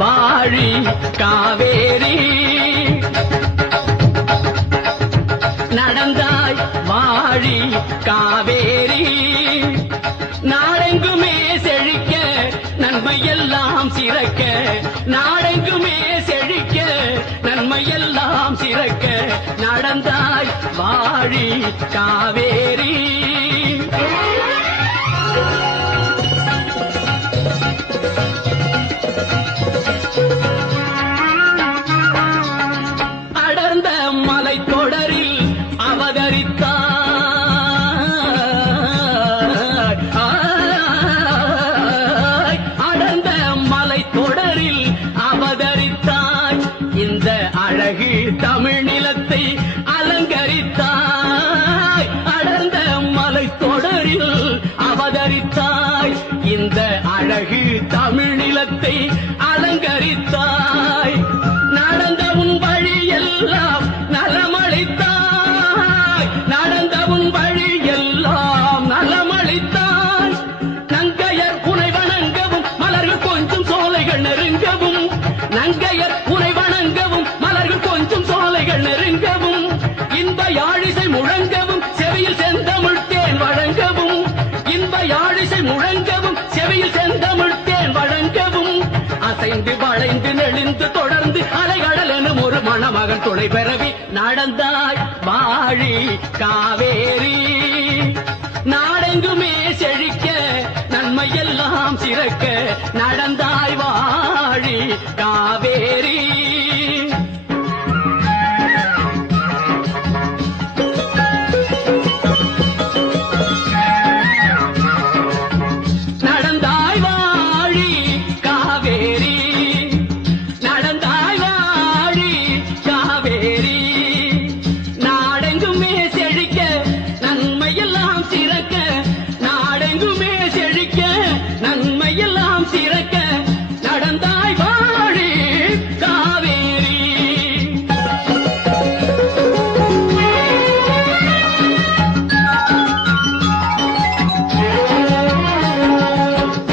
வாழி காவேரி நடந்தாய் வாழி காவேரி நாடெங்குமே செழிக்க நன்மையெல்லாம் சிறக்க நாடெங்குமே செழிக்க நன்மையெல்லாம் சிறக்க நடந்தாய் வாழி காவேரி அடர்ந்த மலைத்தொடரில் அவதரித்தாய் அடர்ந்த மலைத்தொடரில் அவதரித்தாய் இந்த அழகு தமிழ் நிலத்தை அலங்கரித்தாய் அடர்ந்த மலைத்தொடரில் அவதரித்தாய் இந்த அழகு தமிழ் நிலத்தை அலங்கரித்தாய் நடந்த உன் வழியெல்லாம் நலமளித்தாய் நடந்த உன் வழியெல்லாம் நலமளித்தாய் நங்கையர் உனை வணங்கவும் மலர்கள் கொஞ்சம் சோலைகள் நெருங்கவும் நங்கையர் உனை வணங்கவும் மலர்கள் கொஞ்சம் சோலைகள் நெருங்கவும் இன்ப யாழிசை முழங்கவும் செவியில் செந்தமிழ் தேன் வழங்கவும் இன்ப யாழிசை முழங்கவும் செவியில் செந்தமிழ் தேன் வழங்கவும் அசைந்து வளைந்து நெளிந்து தொடர்ந்து அலைகடல் எனும் ஒரு மணமகன் துணை பெறவி நடந்தாய் வாழி காவேரி நாடெங்குமே செழிக்க நன்மையெல்லாம் சிறக்க நடந்தாய் வாழி காவேரி நடந்தாய் வாழி காவேரி நடந்தாய் வாழி காவேரி நாடெங்குமே செழிக்க நன்மையெல்லாம் சிறக்க நாடெங்குமே செழிக்க நன்மையெல்லாம் சிறக்க நடந்தாய் வாழி காவேரி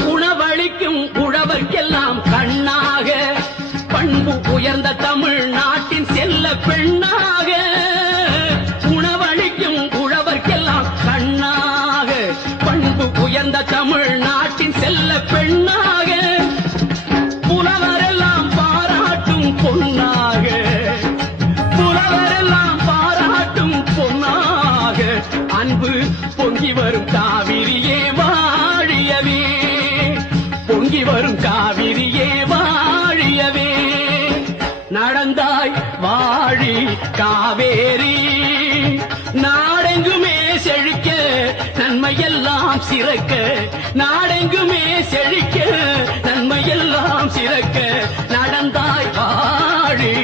உணவளிக்கும் உழவர்க்கெல்லாம் கண்ணாக பண்பு உயர்ந்த தமிழ்நாட்டின் செல்ல பெண்ணாக உணவளிக்கும் உழவர்க்கெல்லாம் கண்ணாக பண்பு உயர்ந்த தமிழ்நாட்டின் செல்ல பெண்ணாக புலவரெல்லாம் பாராட்டும் பொன்னாக புலவரெல்லாம் பாராட்டும் பொன்னாக அன்பு பொங்கி வரும் காவிரியே வாழியவே பொங்கி வரும் காவிரியே வாழியவே நடந்தாய் வாழி காவேரி நாடெங்குமே செழிக்க நன்மையெல்லாம் சிறக்க நாடெங்குமே செழிக்க நன்மையெல்லாம் சிறக்க நடந்தாய் வாழி